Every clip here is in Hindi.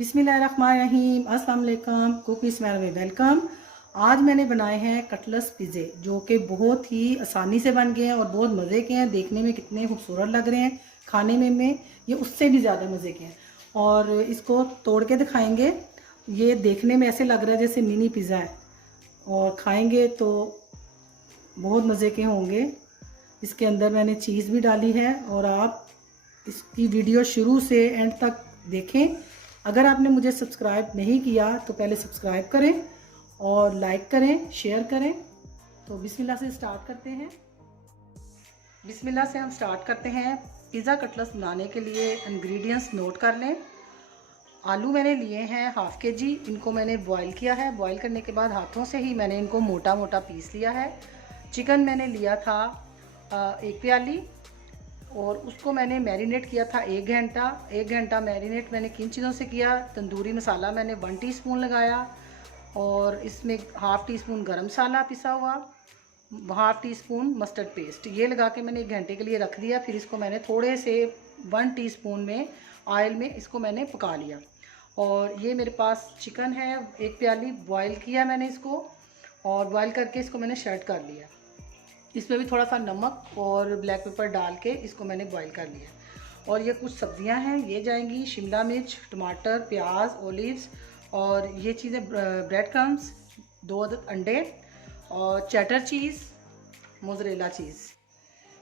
बिस्मिल्लाहिर्रहमानिर्रहीम, अस्सलाम वालेकुम। कुक विद स्माइल में वेलकम। आज मैंने बनाए हैं कटलेट्स पिज़्ज़े, जो कि बहुत ही आसानी से बन गए हैं और बहुत मज़े के हैं। देखने में कितने खूबसूरत लग रहे हैं, खाने में ये उससे भी ज़्यादा मज़े के हैं। और इसको तोड़ के दिखाएंगे। ये देखने में ऐसे लग रहा है जैसे मिनी पिज़्ज़ा है, और खाएंगे तो बहुत मज़े के होंगे। इसके अंदर मैंने चीज़ भी डाली है, और आप इसकी वीडियो शुरू से एंड तक देखें। अगर आपने मुझे सब्सक्राइब नहीं किया तो पहले सब्सक्राइब करें और लाइक करें, शेयर करें। तो बिस्मिल्लाह से स्टार्ट करते हैं। बिस्मिल्लाह से हम स्टार्ट करते हैं। पिज़्ज़ा कटलेट्स बनाने के लिए इंग्रेडिएंट्स नोट कर लें। आलू मैंने लिए हैं हाफ़ के जी। इनको मैंने बॉईल किया है। बॉईल करने के बाद हाथों से ही मैंने इनको मोटा मोटा पीस लिया है। चिकन मैंने लिया था 1 प्याली, और उसको मैंने मैरिनेट किया था 1 घंटा। 1 घंटा मैरिनेट मैंने किन चीज़ों से किया? तंदूरी मसाला मैंने 1 टीस्पून लगाया, और इसमें हाफ़ टी स्पून गरम मसाला पिसा हुआ, half tea spoon mustard paste, ये लगा के मैंने 1 घंटे के लिए रख दिया। फिर इसको मैंने थोड़े से 1 टीस्पून में ऑयल में इसको मैंने पका लिया। और ये मेरे पास चिकन है 1 प्याली, बॉयल किया मैंने इसको, और बॉयल करके इसको मैंने शर्ट कर लिया। इसमें भी थोड़ा सा नमक और ब्लैक पेपर डाल के इसको मैंने बॉईल कर लिया। और ये कुछ सब्जियां हैं, ये जाएंगी शिमला मिर्च, टमाटर, प्याज, ओलिव्स, और ये चीज़ें ब्रेड क्रम्स, 2 अदद अंडे, और चेडर चीज़, मोज़रेला चीज़।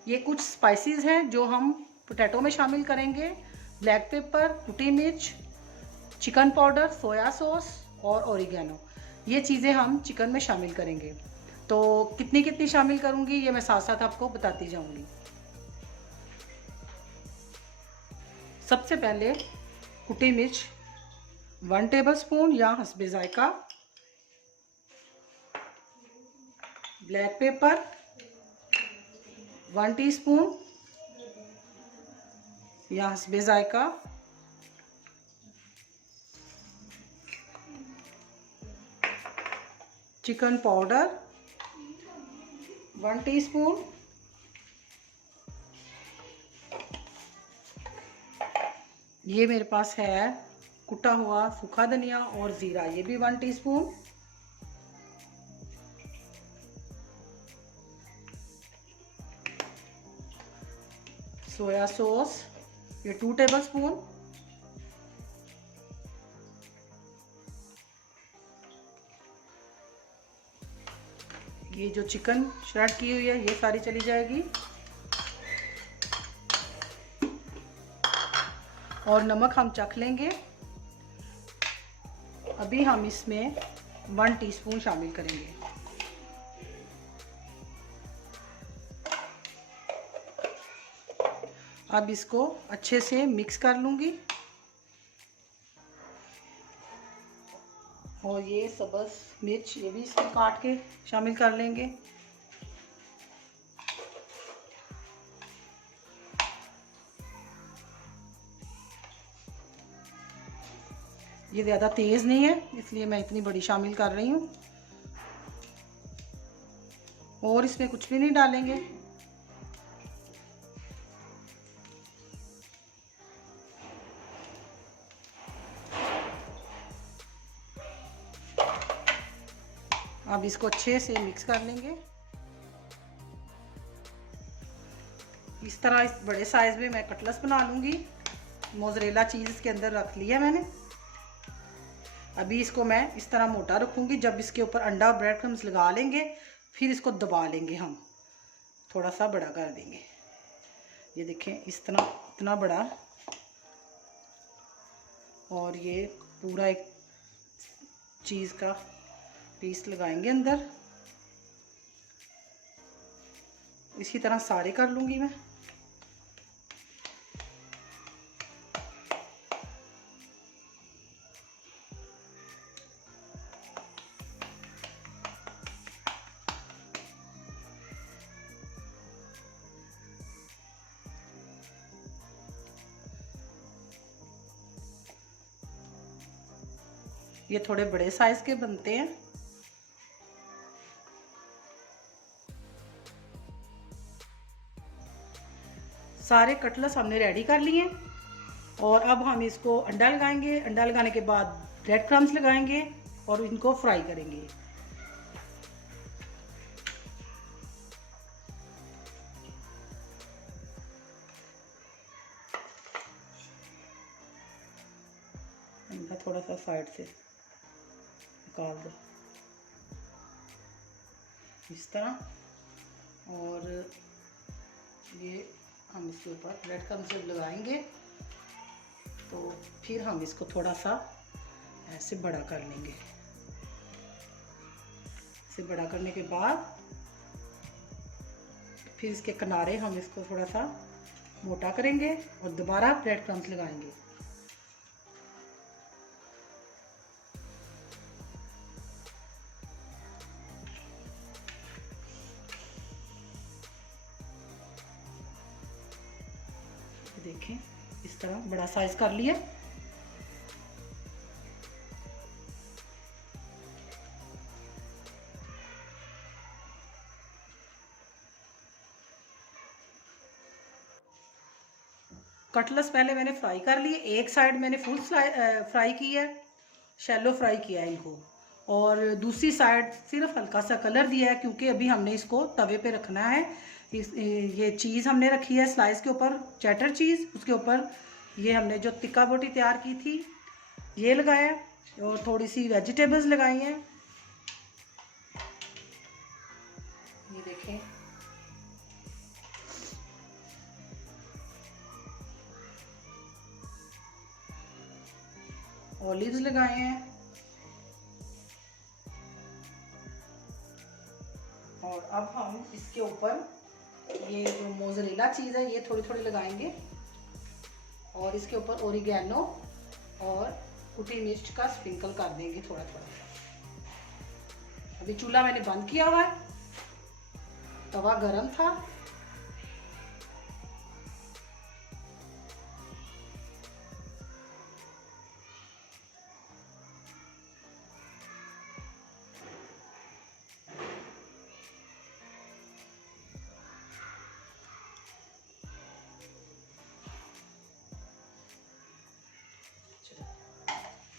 ये कुछ स्पाइसेस हैं जो हम पोटैटो में शामिल करेंगे। ब्लैक पेपर, कुटी मिर्च, चिकन पाउडर, सोया सॉस और ओरिगेनो, ये चीज़ें हम चिकन में शामिल करेंगे। तो कितनी कितनी शामिल करूंगी ये मैं साथ साथ आपको बताती जाऊंगी। सबसे पहले कुटी मिर्च 1 टेबलस्पून या हस्बे जायका, ब्लैक पेपर 1 टीस्पून या हस्बे जायका, चिकन पाउडर 1 टीस्पून, ये मेरे पास है कुटा हुआ सूखा धनिया और ज़ीरा, ये भी 1 टीस्पून, सोया सॉस ये 2 टेबलस्पून, ये जो चिकन श्रेड की हुई है ये सारी चली जाएगी, और नमक हम चख लेंगे। अभी हम इसमें 1 टीस्पून शामिल करेंगे। अब इसको अच्छे से मिक्स कर लूँगी, और ये सब्ज़ मिर्च ये भी इसमें काट के शामिल कर लेंगे। ये ज़्यादा तेज़ नहीं है, इसलिए मैं इतनी बड़ी शामिल कर रही हूँ। और इसमें कुछ भी नहीं डालेंगे। अब इसको अच्छे से मिक्स कर लेंगे। इस तरह इस बड़े साइज़ में मैं कटलेट्स बना लूँगी। मोज़रेला चीज़ इसके अंदर रख लिया मैंने। अभी इसको मैं इस तरह मोटा रखूँगी। जब इसके ऊपर अंडा और ब्रेड क्रम्स लगा लेंगे, फिर इसको दबा लेंगे, हम थोड़ा सा बड़ा कर देंगे। ये देखें इस तरह इतना बड़ा, और ये पूरा एक चीज़ का पीस लगाएंगे अंदर। इसी तरह सारे कर लूँगी मैं। ये थोड़े बड़े साइज़ के बनते हैं। सारे कटलेट्स हमने रेडी कर लिए। और अब हम इसको अंडा लगाएंगे। अंडा लगाने के बाद ब्रेड क्रम्स लगाएंगे और इनको फ्राई करेंगे। अंडा थोड़ा सा साइड से निकाल दो इस तरह, और ये हम इसके ऊपर ब्रेड क्रम्स जब लगाएंगे तो फिर हम इसको थोड़ा सा ऐसे बड़ा कर लेंगे। इसे बड़ा करने के बाद फिर इसके किनारे हम इसको थोड़ा सा मोटा करेंगे और दोबारा ब्रेड क्रम्स लगाएंगे। देखें इस तरह बड़ा साइज कर लिया। कटलेट्स पहले मैंने फ्राई कर लिए। एक साइड मैंने फुल फ्राई की है, शैलो फ्राई किया है इनको, और दूसरी साइड सिर्फ हल्का सा कलर दिया है क्योंकि अभी हमने इसको तवे पे रखना है। ये चीज़ हमने रखी है स्लाइस के ऊपर, चेटर चीज़, उसके ऊपर ये हमने जो टिक्का बोटी तैयार की थी ये लगाया, और थोड़ी सी वेजिटेबल्स लगाई हैं। ये देखें, ऑलिव्स लगाए हैं, और अब हम इसके ऊपर ये जो मोज़रेला चीज़ है ये थोड़ी थोड़ी लगाएंगे, और इसके ऊपर ओरिगैनो और कुटी मिर्च का स्प्रिंकल कर देंगे थोड़ा थोड़ा। अभी चूल्हा मैंने बंद किया हुआ है, तवा गरम था।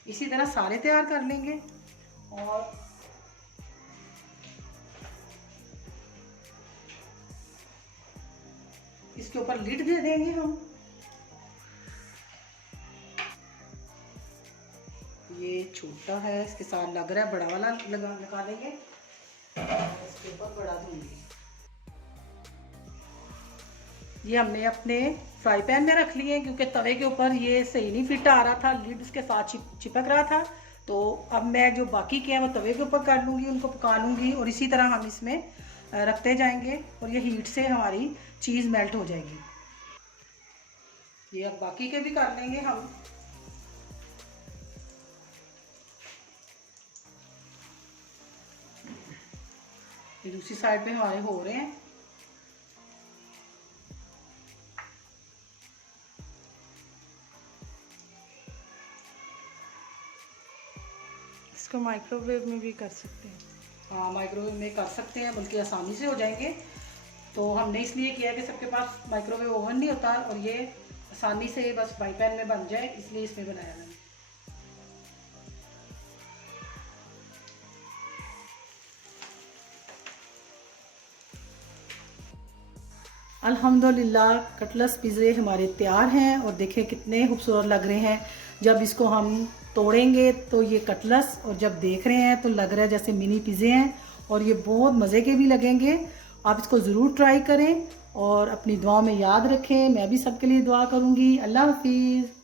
इसी तरह सारे तैयार कर लेंगे, और इसके ऊपर लिड दे देंगे हम। ये छोटा है, इसके साथ लग रहा है, बड़ा वाला लगा देंगे, इसके ऊपर बड़ा दूंगी। ये हमने अपने फ्राई पैन में रख लिए क्योंकि तवे के ऊपर ये सही नहीं फिट आ रहा था, लिड इसके साथ चिपक रहा था। तो अब मैं जो बाकी के हैं वो तवे के ऊपर कर लूँगी, उनको पका लूँगी, और इसी तरह हम इसमें रखते जाएंगे और ये हीट से हमारी चीज़ मेल्ट हो जाएगी। ये अब बाकी के भी कर लेंगे हम। ये दूसरी साइड पे हमारे हो रहे हैं। इसको माइक्रोवेव में भी कर सकते हैं। हाँ, माइक्रोवेव में कर सकते हैं, बल्कि आसानी से हो जाएंगे। तो हमने इसलिए किया कि सबके पास माइक्रोवेव ओवन नहीं होता, और ये आसानी से बस फ्राई पैन में बन जाए, इसलिए इसमें बनाया मैंने। अल्हम्दुलिल्लाह कटलेट्स पिज़्ज़े हमारे तैयार हैं, और देखें कितने खूबसूरत लग रहे हैं। जब इसको हम तोड़ेंगे तो ये कटलेट्स, और जब देख रहे हैं तो लग रहा है जैसे मिनी पिज़्ज़े हैं, और ये बहुत मज़े के भी लगेंगे। आप इसको ज़रूर ट्राई करें और अपनी दुआ में याद रखें। मैं भी सबके लिए दुआ करूँगी। अल्लाह हाफिज़।